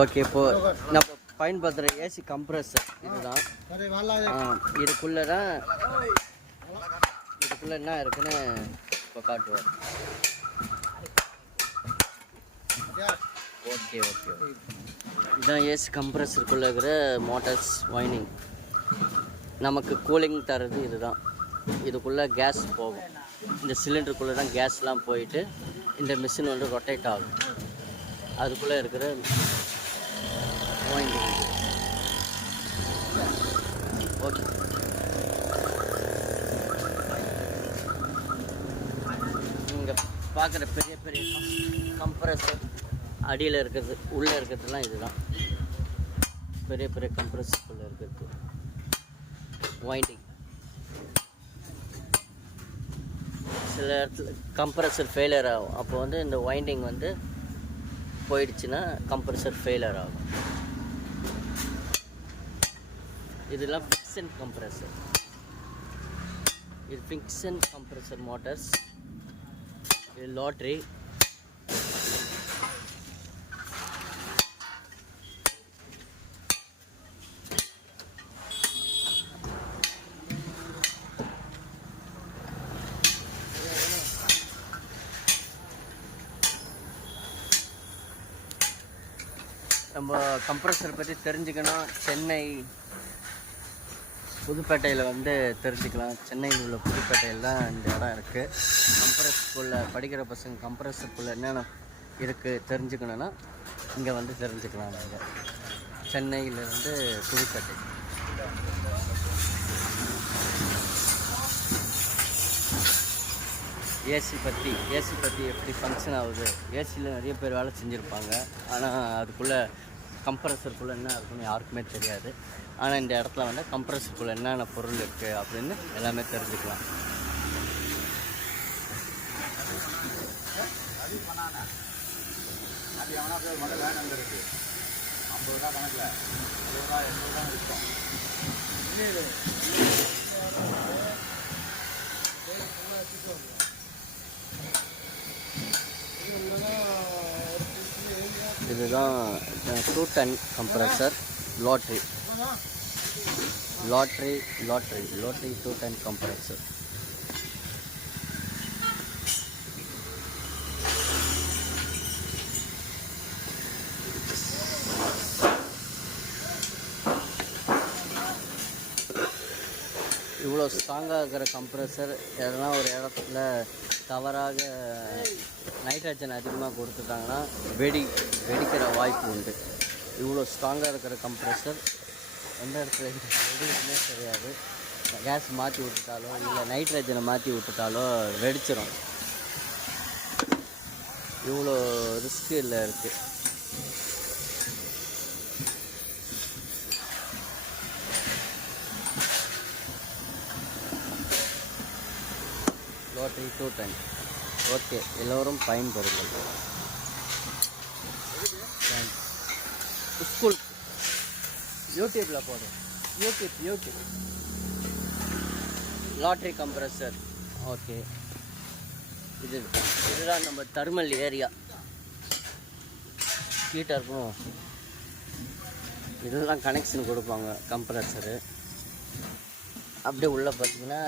Okay இப்போ நம்ம பயன்படுத்துகிற ஏசி கம்ப்ரஸர் இதுதான். இதுக்குள்ளே தான் இதுக்குள்ளே என்ன இருக்குன்னு இப்போ காட்டுவோம். ஓகே ஓகே இதுதான் ஏசி கம்ப்ரஸருக்குள்ளே இருக்கிற மோட்டார்ஸ் வைனிங் நமக்கு கூலிங் தர்றது இதுதான். இதுக்குள்ளே கேஸ் போகும். இந்த சிலிண்டருக்குள்ளே தான் கேஸ்லாம் போயிட்டு இந்த மிஷின் வந்து ரொட்டேட் ஆகும். அதுக்குள்ளே இருக்கிற வைண்டிங் ஓகே இங்கே பார்க்குற பெரிய பெரிய கம்ப்ரஸர் அடியில் இருக்கிறது உள்ளே இருக்கிறதுலாம் இதுதான். பெரிய பெரிய கம்ப்ரஸருக்குள்ளே இருக்கிறது. வைண்டிங் சில இடத்துல கம்ப்ரஸர் ஃபெயிலியர் ஆகும். அப்போ வந்து இந்த வைண்டிங் வந்து போயிடுச்சுன்னா கம்ப்ரஸர் ஃபெயிலர் ஆகும். இதெல்லாம் ஃபிக்ஸன் கம்ப்ரஸர் இது ஃபிக்ஸன் கம்ப்ரஸர் மோட்டர்ஸ் இது லாட்ரி நம்ம கம்ப்ரஸர் பற்றி தெரிஞ்சுக்கணும். சென்னை புதுப்பேட்டையில் வந்து தெரிஞ்சுக்கலாம். சென்னையில் உள்ள புதுப்பேட்டையில் தான் இந்த இடம் இருக்குது கம்ப்ரஸருக்குள்ளே படிக்கிற பசங்க கம்ப்ரஸருக்குள்ளே என்னென்ன இருக்குது தெரிஞ்சுக்கணுன்னா இங்கே வந்து தெரிஞ்சுக்கலாம் நாங்கள் சென்னையிலேருந்து புதுப்பேட்டை. ஏசி பற்றி ஏசி பற்றி எப்படி ஃபங்க்ஷன் ஆகுது? ஏசியில் நிறைய பேர் வேலை செஞ்சுருப்பாங்க. ஆனால் அதுக்குள்ளே கம்ப்ரஸருக்குள்ளே என்ன இருக்குன்னு யாருக்குமே தெரியாது. ஆனால் இந்த இடத்துல வந்து கம்ப்ரஸருக்குள்ளே என்னென்ன பொருள் இருக்குது அப்படின்னு எல்லாமே தெரிஞ்சுக்கலாம். அது எவனா வேன் வந்துருக்கு ஐம்பது ரூபா கணக்கில் ரூபா எண்பது ரூபா இருக்கும் இதுதான் two ten compressor lottery lottery lottery லாட்ரி டூ டென் கம்ப்ரஸர் இவ்வளோ ஸ்ட்ராங்காக இருக்கிற கம்ப்ரெசர் எதனா ஒரு இடத்துல தவறாக நைட்ரஜன் அதிகமாக கொடுத்துட்டாங்கன்னா வெடி வெடிக்கிற வாய்ப்பு உண்டு. இவ்வளோ ஸ்ட்ராங்காக இருக்கிற கம்ப்ரஸர் எந்த இடத்துல வெடிக்குமே தெரியாது. கேஸ் மாற்றி விட்டுட்டாலோ இல்லை நைட்ரஜனை மாற்றி விட்டுட்டாலோ வெடிச்சிடும் இவ்வளோ ரிஸ்க்கு இல்லை இருக்குது பாட்டில் டூ டென் ஓகே எல்லோரும் பயன்பெறுங்கள். ஸ்கூல் யூடியூப்பில் போடு. YouTube YouTube lottery compressor okay இது இதுதான் நம்ம தர்மல் ஏரியா ஹீட்டாக இருக்கும் இதெல்லாம் கனெக்ஷன் கொடுப்பாங்க கம்ப்ரஸரு அப்படியே உள்ளே பார்த்தீங்கன்னா